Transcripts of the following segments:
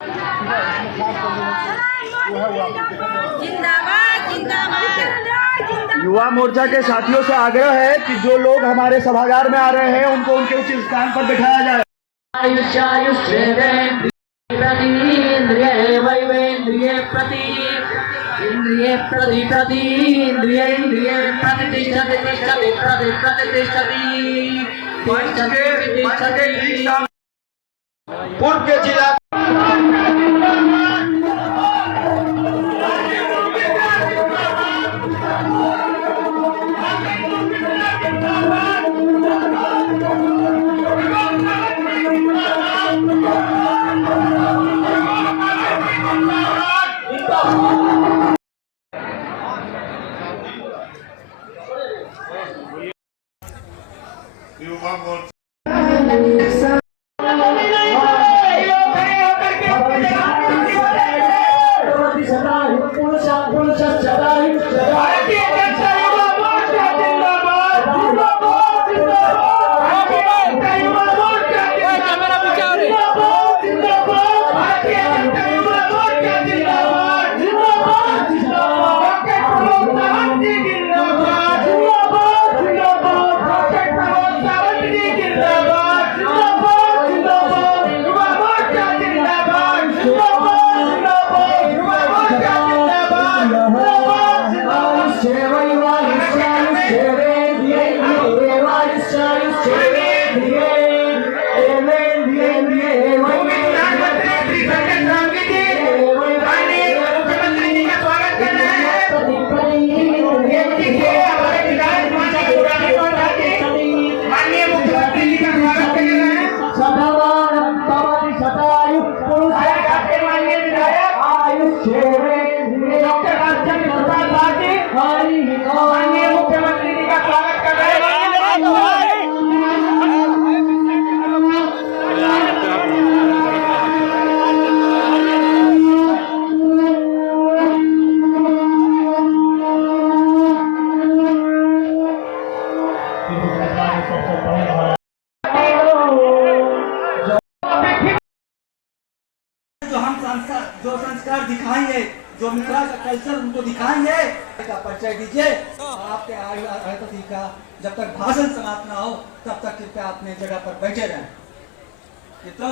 जिंदाबाद जिंदाबाद। युवा मोर्चा के साथियों से आग्रह है कि जो लोग हमारे सभागार में आ रहे हैं उनको उनके उचित स्थान पर बिठाया जाए। पूर्व के जिला युवा मोर्चा जो संस्कार दिखाएंगे, जो मिथिला का कल्चर उनको दिखाएंगे का परिचय दीजिए। आपके अतिथि का जब तक भाषण समाप्त ना हो तब तक कृपया अपने जगह पर बैठे रहें। तो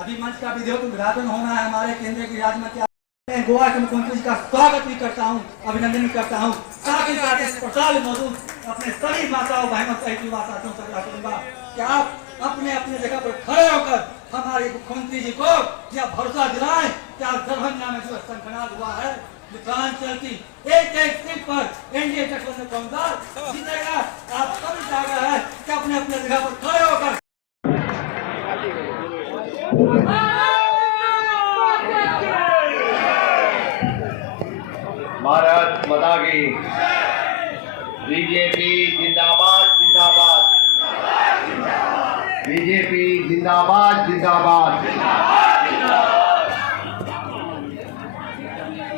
अभी मंच का विधिवत उद्घाटन होना है। हमारे केंद्रीय गृह राज्य मंत्री गोवा के मुख्यमंत्री जी का स्वागत भी करता हूँ, अभिनंदन भी करता हूँ। साथ ही साथ इस प्रसाद में मौजूद अपने सभी माताओं बहनों सहित युवा साथियों से आग्रह करूंगा कि आप अपने अपने जगह पर खड़े होकर हमारे मुख्यमंत्री जी को यह भरोसा दिलाएं कि आज दरभंगा में जो संकनाल हुआ है, मिथिलांचल की एक एक सीट पर एनडीए गठबंधन कांग्रेस जीतेगा। आप सभी का आग्रह है कि अपने अपने जगह पर खड़े होकर भारत माता की बीजेपी जिंदाबाद जिंदाबाद, बीजेपी जिंदाबाद जिंदाबाद।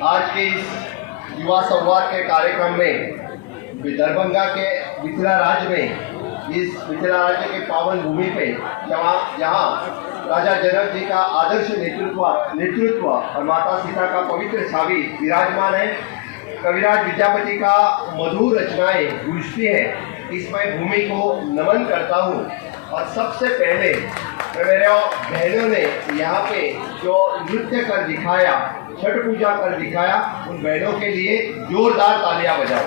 आज के इस युवा संवाद के कार्यक्रम में दरभंगा के मिथिला राज्य में, इस मिथिला राज्य के पावन भूमि पे जहाँ राजा जनक जी का आदर्श नेतृत्व और माता सीता का पवित्र छवि विराजमान है, कविराज विद्यापति का मधुर रचनाएं गूंजती है। इसमें भूमि को नमन करता हूँ। और सबसे पहले मेरे बहनों ने यहाँ पे जो नृत्य कर दिखाया, छठ पूजा कर दिखाया, उन बहनों के लिए जोरदार तालियां बजाओ।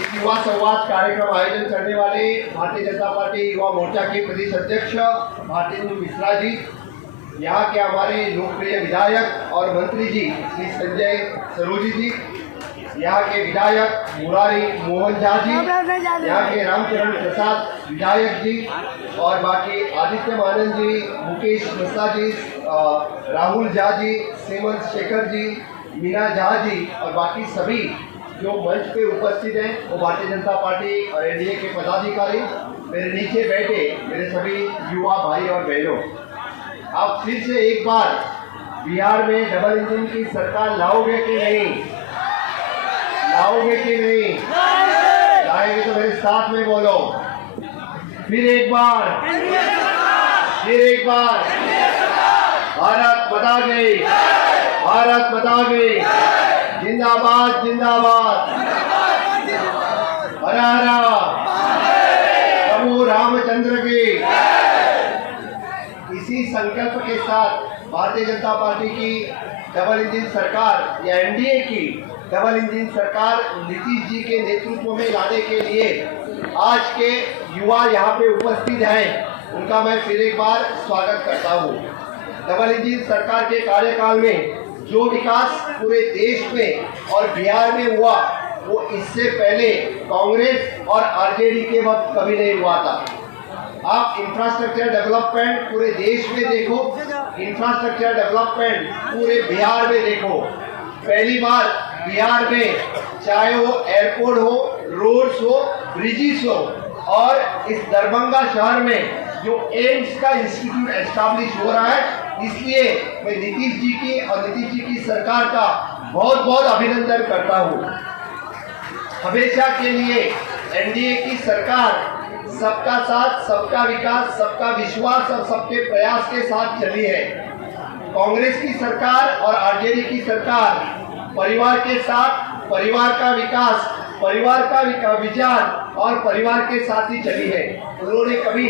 इस युवा संवाद कार्यक्रम आयोजन करने वाले भारतीय जनता पार्टी युवा मोर्चा के प्रदेश अध्यक्ष भारतेंदु मिश्रा जी, यहाँ के हमारे लोकप्रिय विधायक और मंत्री जी श्री संजय सरोजी जी, यहाँ के विधायक मुरारी मोहन झा जी, यहाँ के रामचरण प्रसाद विधायक जी, और बाकी आदित्य मानन जी, मुकेश मिश्रा जी, राहुल झा जी, सेमंत शेखर जी, मीना झा जी और बाकी सभी जो मंच पे उपस्थित हैं वो भारतीय जनता पार्टी और एनडीए के पदाधिकारी, मेरे नीचे बैठे मेरे सभी युवा भाई और बहनों, आप फिर से एक बार बिहार में डबल इंजन की सरकार लाओगे कि नहीं? लाओगे कि नहीं? लाएंगे तो मेरे साथ में बोलो। फिर एक बार फिर एक बार भारत माता की, भारत माता की जिंदाबाद जिंदाबाद। हर हर प्रभु रामचंद्र की। इसी संकल्प के साथ भारतीय जनता पार्टी की डबल इंजन सरकार या एनडीए की डबल इंजन सरकार नीतीश जी के नेतृत्व में लाने के लिए आज के युवा यहाँ पे उपस्थित हैं, उनका मैं फिर एक बार स्वागत करता हूँ। डबल इंजन सरकार के कार्यकाल में जो विकास पूरे देश में और बिहार में हुआ वो इससे पहले कांग्रेस और आरजेडी के वक्त कभी नहीं हुआ था। आप इंफ्रास्ट्रक्चर डेवलपमेंट पूरे देश में देखो, इंफ्रास्ट्रक्चर डेवलपमेंट पूरे बिहार में देखो। पहली बार बिहार में चाहे वो एयरपोर्ट हो, रोड्स हो, ब्रिजेस हो, और इस दरभंगा शहर में जो एम्स का इंस्टीट्यूट एस्टैब्लिश हो रहा है, इसलिए मैं नीतीश जी की और नीतीश जी की सरकार का बहुत बहुत अभिनंदन करता हूँ। हमेशा के लिए एनडीए की सरकार सबका साथ, सबका विकास, सबका विश्वास और सबके प्रयास के साथ चली है। कांग्रेस की सरकार और आरजेडी की सरकार परिवार के साथ, परिवार का विकास, परिवार का विचार और परिवार के साथ ही चली है। उन्होंने कभी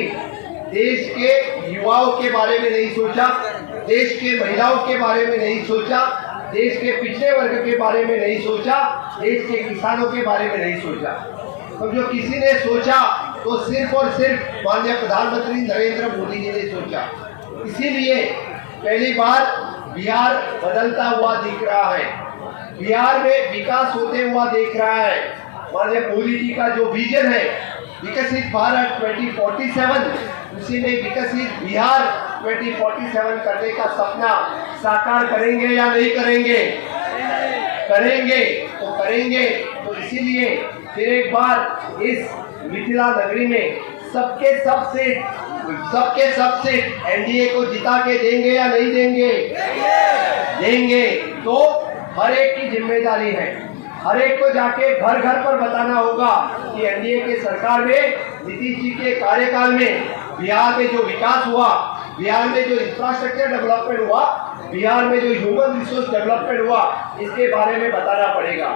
देश के युवाओं के बारे में नहीं सोचा, देश के महिलाओं के बारे में नहीं सोचा, देश के पिछड़े वर्ग के बारे में नहीं सोचा, देश के किसानों के बारे में नहीं सोचा। तो जो किसी ने सोचा तो सिर्फ और सिर्फ माननीय प्रधानमंत्री नरेंद्र मोदी जी ने सोचा। इसीलिए पहली बार बिहार बदलता हुआ दिख रहा है, बिहार में विकास होते हुआ दिख रहा है। माननीय मोदी जी का जो विजन है विकसित भारत 2047, उसी में विकसित बिहार 2047 करने का सपना साकार करेंगे या नहीं करेंगे? करेंगे तो करेंगे। तो इसीलिए फिर एक बार इस मिथिला नगरी में सबके सब सीट एनडीए को जिता के देंगे या नहीं देंगे? देंगे। तो हर एक की जिम्मेदारी है, हर एक को जाके घर घर पर बताना होगा कि एनडीए के सरकार में नीतीश जी के कार्यकाल में बिहार में जो विकास हुआ, बिहार में जो इंफ्रास्ट्रक्चर डेवलपमेंट हुआ, बिहार में जो ह्यूमन रिसोर्स डेवलपमेंट हुआ, इसके बारे में बताना पड़ेगा।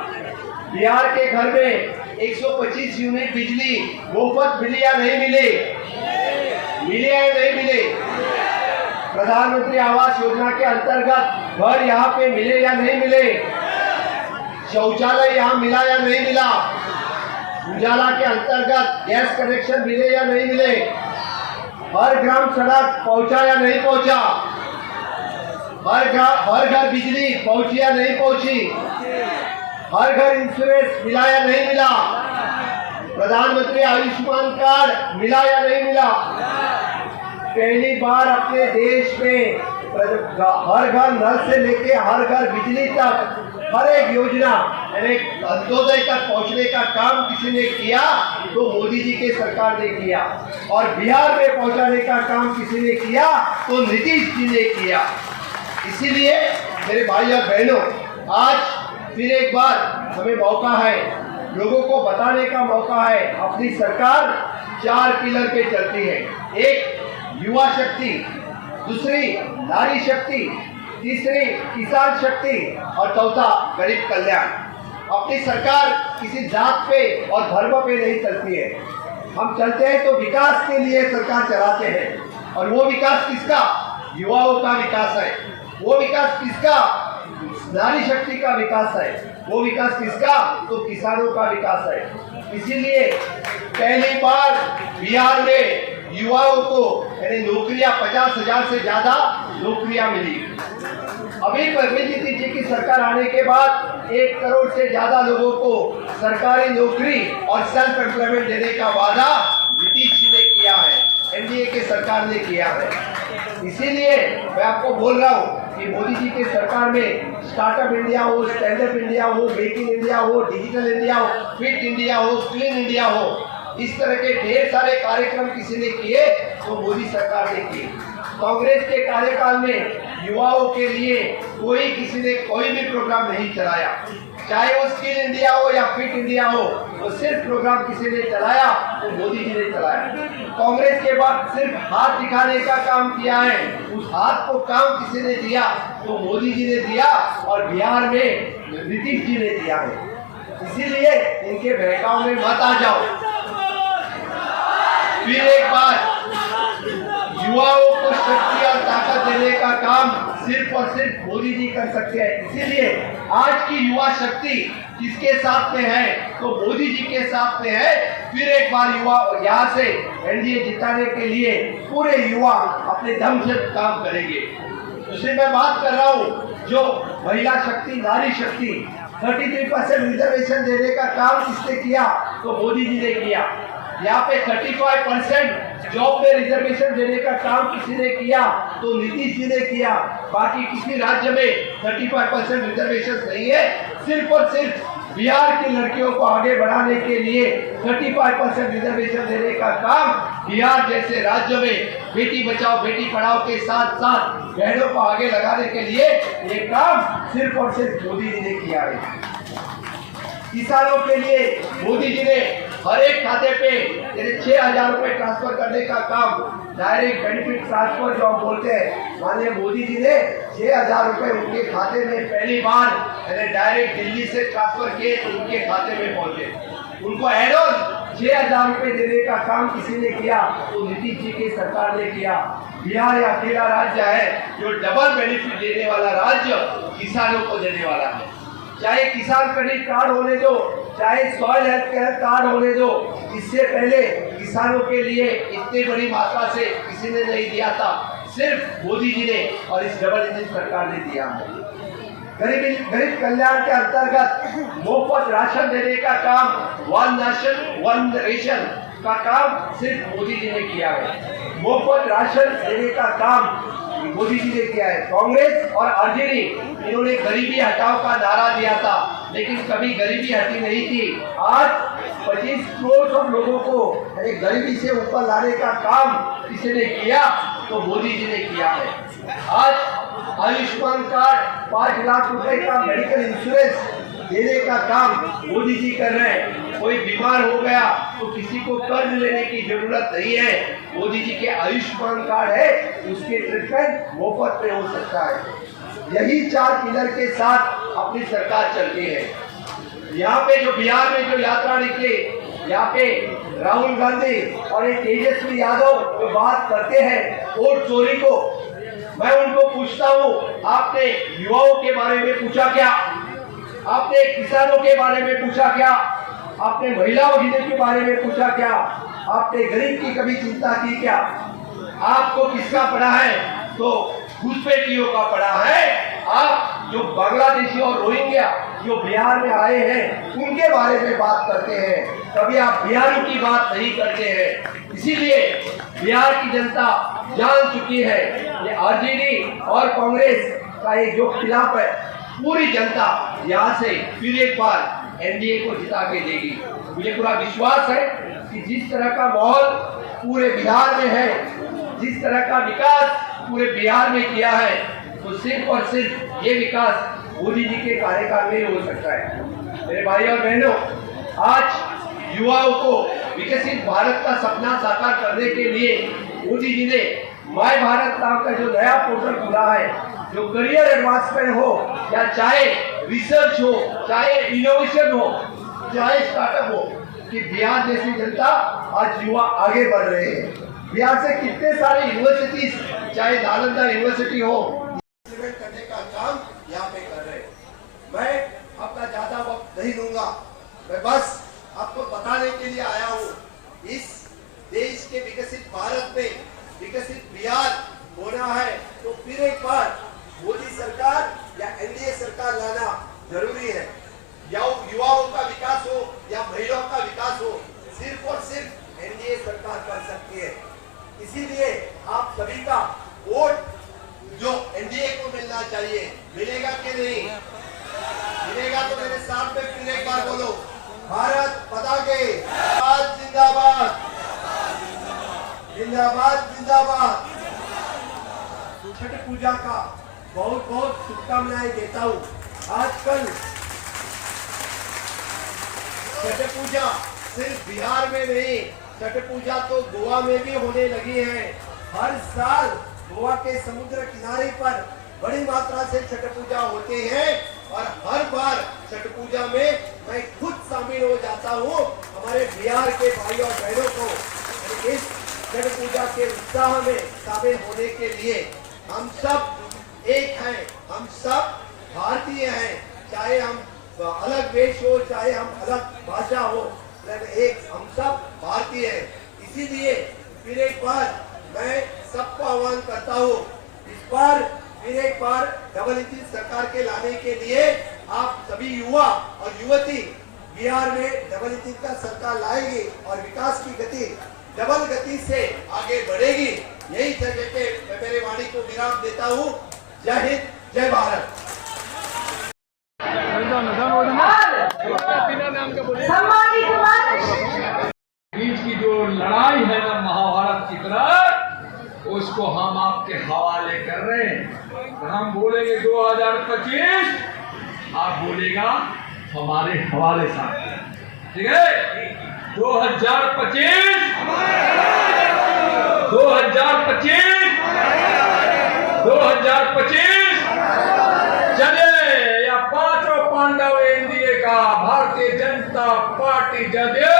बिहार के घर में 125 यूनिट बिजली मुफ्त मिली या नहीं मिले? मिले या नहीं मिले? प्रधानमंत्री आवास योजना के अंतर्गत घर यहाँ पे मिले या नहीं मिले? शौचालय यहाँ मिला या नहीं मिला? उजाला के अंतर्गत गैस कनेक्शन मिले या नहीं मिले? हर ग्राम सड़क पहुंचा या नहीं पहुंचा? हर घर बिजली पहुंची या नहीं पहुंची? हर घर इंश्योरेंस मिला या नहीं मिला? प्रधानमंत्री आयुष्मान कार्ड मिला या नहीं मिला? पहली बार अपने देश में हर घर नल से लेके हर घर बिजली तक हर एक योजना यानी अंत्योदय तक पहुंचने का काम किसी ने किया तो मोदी जी के सरकार ने किया, और बिहार में पहुंचाने का काम किसी ने किया तो नीतीश जी ने किया। इसीलिए मेरे भाई और बहनों, आज फिर एक बार हमें मौका है, लोगों को बताने का मौका है। अपनी सरकार 4 पिलर पे चलती है। एक युवा शक्ति, दूसरी नारी शक्ति, तीसरी किसान शक्ति और चौथा गरीब कल्याण। अपनी सरकार किसी जात पे और धर्म पे नहीं चलती है। हम चलते हैं तो विकास के लिए सरकार चलाते हैं, और वो विकास किसका? युवाओं का विकास है। वो विकास किसका? नारी शक्ति का विकास है। वो विकास किसका? तो किसानों का विकास है। इसीलिए पहली बार बिहार में युवाओं को यानी नौकरियां 50,000 से ज्यादा नौकरियां मिली। अभी नीतीश जी की सरकार आने के बाद 1 करोड़ से ज्यादा लोगों को सरकारी नौकरी और सेल्फ एम्प्लॉयमेंट देने का वादा नीतीश जी ने किया है, एनडीए के सरकार ने किया है। इसीलिए मैं आपको बोल रहा हूँ कि मोदी जी के सरकार में स्टार्टअप इंडिया हो, स्टैंड अप इंडिया हो, मेक इन इंडिया हो, डिजिटल इंडिया हो, फिट इंडिया हो, क्लीन इंडिया हो, इस तरह के ढेर सारे कार्यक्रम किसी ने किए तो मोदी सरकार ने किए। कांग्रेस के कार्यकाल में युवाओं के लिए किसी ने कोई भी प्रोग्राम नहीं चलाया, चाहे वो स्किल इंडिया हो या फिट इंडिया हो, तो सिर्फ प्रोग्राम किसी ने चलाया तो मोदी जी ने चलाया। कांग्रेस के बाद सिर्फ हाथ दिखाने का काम किया है। उस हाथ को काम किसी ने दिया तो मोदी जी ने दिया और बिहार में नीतीश जी ने दिया है। इसीलिए इनके बहकाव में मत आ जाओ। फिर एक बार युवाओं को शक्ति और ताकत देने का काम सिर्फ और सिर्फ मोदी जी कर सकते हैं। इसीलिए आज की युवा शक्ति किसके साथ में है तो मोदी जी के साथ में है। फिर एक बार युवा यहाँ से एनडीए जिताने के लिए पूरे युवा अपने दम से काम करेंगे। उससे मैं बात कर रहा हूँ जो महिला शक्ति, नारी शक्ति, 33% रिजर्वेशन देने का काम किसने किया तो मोदी जी ने किया। यहाँ पे 35% जॉब में रिजर्वेशन देने का काम किसी ने किया तो नीतीश जी ने किया। बाकी किसी राज्य में 35% रिजर्वेशन नहीं है। सिर्फ और सिर्फ बिहार की लड़कियों को आगे बढ़ाने के लिए 35% रिजर्वेशन देने का काम बिहार जैसे राज्य में बेटी बचाओ बेटी पढ़ाओ के साथ साथ बहनों को आगे लगाने के लिए ये काम सिर्फ और सिर्फ मोदी जी ने किया है। किसानों के लिए मोदी जी ने हर एक खाते पे 6,000 रुपए ट्रांसफर करने का काम, डायरेक्ट बेनिफिट ट्रांसफर जो हम बोलते हैं, माननीय मोदी जी ने 6,000 रुपए उनके खाते में पहली बार डायरेक्ट दिल्ली से ट्रांसफर किए तो उनके खाते में पहुंचे। उनको एड ऑन 6,000 रुपए देने का काम किसी ने किया तो नीतीश जी की सरकार ने किया। बिहार अकेला राज्य है जो डबल बेनिफिट देने वाला राज्य किसानों को देने वाला है। चाहे किसान क्रेडिट कार्ड होने दो, चाहे सॉइल हेल्थ केयर कार्ड होने दो, इससे पहले किसानों के लिए इतनी बड़ी मात्रा से किसी ने नहीं दिया था, सिर्फ मोदी जी ने और इस डबल इंजन सरकार ने दिया है। गरीब कल्याण के अंतर्गत मुफ्त राशन देने का काम, वन नेशन वन रेशन का काम सिर्फ मोदी जी ने किया है। मुफ्त राशन देने का काम मोदी जी ने किया है। कांग्रेस और आरजेडी इन्होंने गरीबी हटाओ का नारा दिया था, लेकिन कभी गरीबी हटी नहीं थी। आज 25 करोड़ लोगों को गरीबी से ऊपर लाने का काम किसी ने किया तो मोदी जी ने किया है। आज आयुष्मान कार्ड 5 लाख रुपए का मेडिकल इंश्योरेंस देने का काम मोदी जी कर रहे हैं। कोई बीमार हो गया तो किसी को कर्ज लेने की जरूरत नहीं है। मोदी जी के आयुष्मान कार्ड है, उसके ट्रीटमेंट मुफ्त में हो सकता है। यही 4 पिलर के साथ अपनी सरकार चलती है। यहाँ पे जो बिहार में जो यात्रा निकली, यहाँ पे राहुल गांधी और एक तेजस्वी यादव जो बात करते हैं वोट चोरी को, मैं उनको पूछता हूँ, आपने युवाओं के बारे में पूछा क्या? आपने किसानों के बारे में पूछा क्या? आपने महिला वगैरह के बारे में पूछा क्या? आपने गरीब की कभी चिंता की क्या? आपको किसका पड़ा है तो घुसपैठियों का पड़ा है। आप जो बांग्लादेशी और रोहिंग्या जो बिहार में आए हैं उनके बारे में बात करते हैं, कभी आप बिहारियों की बात नहीं करते हैं। इसीलिए बिहार की जनता जान चुकी है ये आरजेडी और कांग्रेस का ये जो खिलाफ है, पूरी जनता यहाँ से फिर एक बार एनडीए को जिता के देगी। मुझे पूरा विश्वास है कि जिस तरह का माहौल पूरे बिहार में है, जिस तरह का विकास पूरे बिहार में किया है, तो सिर्फ और सिर्फ ये विकास मोदी जी के कार्यकाल में ही हो सकता है। मेरे भाई और बहनों, आज युवाओं को विकसित भारत का सपना साकार करने के लिए मोदी जी ने माय भारत नाम का जो नया पोर्टल खुला है, जो करियर एडवांसमेंट हो या चाहे रिसर्च हो, चाहे इनोवेशन हो, चाहे स्टार्टअप हो, कि बिहार जैसी जनता आज युवा आगे बढ़ रहे हैं। बिहार से कितने सारे यूनिवर्सिटीज, चाहे नालंदा यूनिवर्सिटी हो, इम्प्लीमेंट करने का काम यहाँ पे कर रहे हैं। मैं अपना ज्यादा वक्त नहीं लूंगा, मैं बस आपको बताने के लिए आया हूँ, इस देश के विकसित भारत में विकसित बिहार होना है तो फिर एक बार मोदी सरकार या एनडीए सरकार लाना जरूरी है। या युवाओं का विकास हो या महिलाओं का विकास हो, सिर्फ और सिर्फ एनडीए सरकार कर सकती है। इसीलिए आप सभी का वोट जो एनडीए को मिलना चाहिए, मिलेगा कि नहीं? मिलेगा तो मेरे साथ में फिर एक बार बोलो, भारत माता की जिंदाबाद, जिंदाबाद जिंदाबाद। छठ पूजा का बहुत बहुत शुभकामनाएं देता हूँ। आजकल छठ पूजा सिर्फ बिहार में नहीं छठ पूजा तो गोवा में भी होने लगी है। हर साल गोवा के समुद्र किनारे पर बड़ी मात्रा से छठ पूजा होते हैं और हर बार छठ पूजा में मैं खुद शामिल हो जाता हूँ। हमारे बिहार के भाई और बहनों को इस छठ पूजा के उत्साह में शामिल होने के लिए हम सब एक हैं, हम सब भारतीय हैं, चाहे हम अलग वेश हो, चाहे हम अलग भाषा हो, लेकिन एक हम सब भारतीय हैं। इसीलिए फिर एक बार मैं सबको आह्वान करता हूँ, इस बार फिर एक बार डबल इंजन सरकार के लाने के लिए आप सभी युवा और युवती बिहार में डबल इंजन का सरकार लाएगी और विकास की गति डबल गति से आगे बढ़ेगी। यही जगह पे मैं मेरे वाणी को विराम देता हूँ। जय हिंद, जय भारत। बीच की जो लड़ाई है ना महाभारत की तरह, उसको हम आपके हवाले कर रहे हैं। तो हम बोलेंगे 2025, आप बोलेगा हमारे हवाले साथ, ठीक है? 2025 चले या पांचों पांडव एनडीए का भारतीय जनता पार्टी जदयू,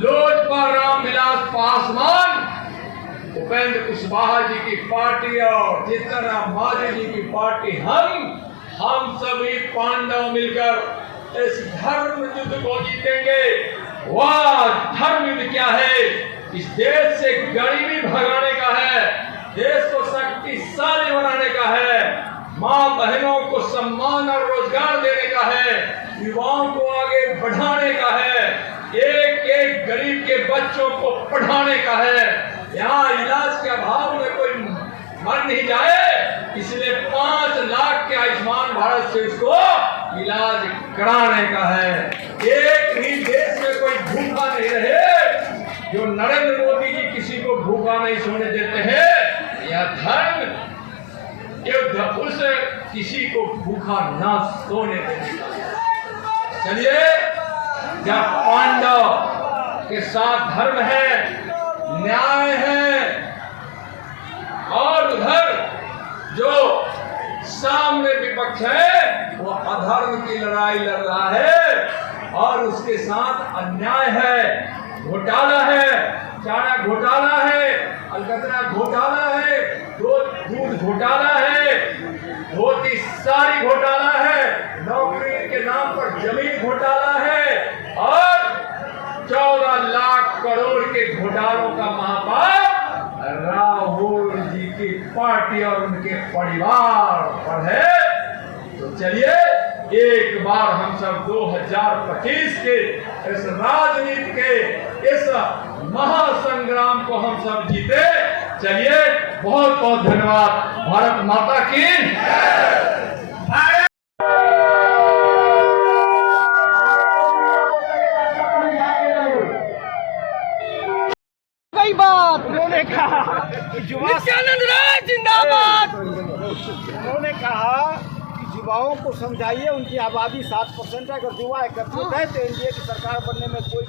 लोजपा रामविलास पासवान, उपेंद्र कुशवाहा जी की पार्टी और जीतन राम मांझी जी की पार्टी, हम सभी पांडव मिलकर इस धर्म युद्ध को जीतेंगे। वह धर्म युद्ध क्या है? इस देश से गरीबी भगाने का है, देश को शक्तिशाली बनाने का है, माँ बहनों को सम्मान और रोजगार देने का है, युवाओं को आगे बढ़ाने का है, एक एक गरीब के बच्चों को पढ़ाने का है। यहाँ इलाज के अभाव में कोई मर नहीं जाए, इसलिए 5 लाख के आयुष्मान भारत से उसको इलाज कराने का है। एक भी देश में कोई भूखा नहीं रहे, जो नरेंद्र मोदी जी किसी को भूखा नहीं सोने देते हैं। यह धर्म युद्ध उस किसी को भूखा ना सोने देने का। चलिए, जब पांडव के साथ धर्म है, न्याय है, और उधर जो सामने विपक्ष है वो अधर्म की लड़ाई लड़ रहा है और उसके साथ अन्याय है, घोटाला है, चारा घोटाला है, अलकतरा घोटाला है, दूध घोटाला है, धोती साड़ी घोटाला है, नौकरी के नाम पर जमीन घोटाला है और 14 लाख करोड़ के घोटालों का महापाप राहुल जी की पार्टी और उनके परिवार पर है। तो चलिए, एक बार हम सब 2025 के इस राजनीति के इस महासंग्राम को हम सब जीते। चलिए, बहुत बहुत धन्यवाद। भारत माता की बात उन्होंने कहा, नित्यानंद राय जिंदाबाद। उन्होंने कहा कि युवाओं को समझाइए, उनकी आबादी 7% है, अगर युवा एकत्रित है तो एनडीए की सरकार बनने में कोई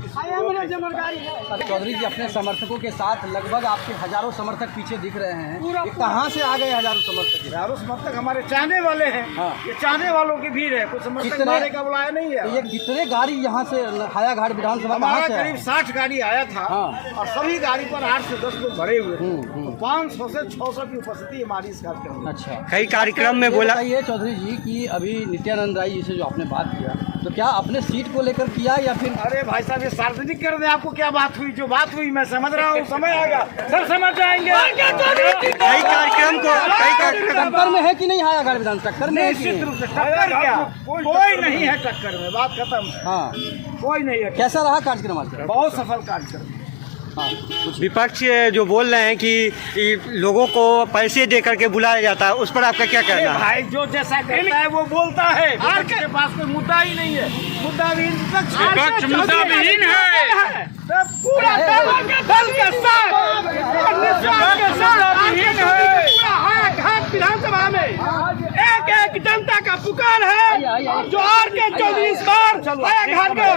चौधरी जी अपने समर्थकों के साथ लगभग आपके हजारों समर्थक पीछे दिख रहे हैं, ये कहाँ से आ गए हजारों समर्थक? हजारों समर्थक हमारे चाहने वाले हैं। हाँ। ये चाहने वालों की भीड़ है, कोई समर्थक मारे का बुलाया नहीं है। ये कितने गाड़ी यहाँ से हायाघाट विधानसभा हमारा करीब 60 गाड़ी आया था। हाँ। और सभी गाड़ी पर 8 से 10 लोग भरे हुए थे। 500 से 600 की उपस्थिति हमारी इस कार्यक्रम में। अच्छा, कई कार्यक्रम में बोला। ये चौधरी जी की अभी नित्यानंद राय जी से जो आपने बात किया, तो क्या अपने सीट को लेकर किया या फिर? अरे भाई साहब, ये सार्वजनिक कर दें, आपको क्या बात हुई? जो बात हुई मैं समझ रहा हूँ, समय आएगा सर समझ जाएंगे। कई कार्यक्रम टक्कर में है कि नहीं हायाघाट विधानसभा? टक्कर में निश्चित रूप से टक्कर क्या, कोई नहीं है टक्कर में, बात खत्म। हाँ, कोई नहीं है। कैसा रहा कार्यक्रम आज? बहुत सफल कार्यक्रम। विपक्ष जो बोल रहे हैं कि लोगों को पैसे दे करके बुलाया जाता है, उस पर आपका क्या कहना है? भाई जो जैसा कहता है वो बोलता है, विपक्ष के पास कोई मुद्दा ही नहीं है। मुद्दा विहीन विपक्ष मुद्दा विहीन है। पूरा दल के साथ विधानसभा में एक एक जनता का पुकार है, जो आर के चौधरी इस बार हायाघाट का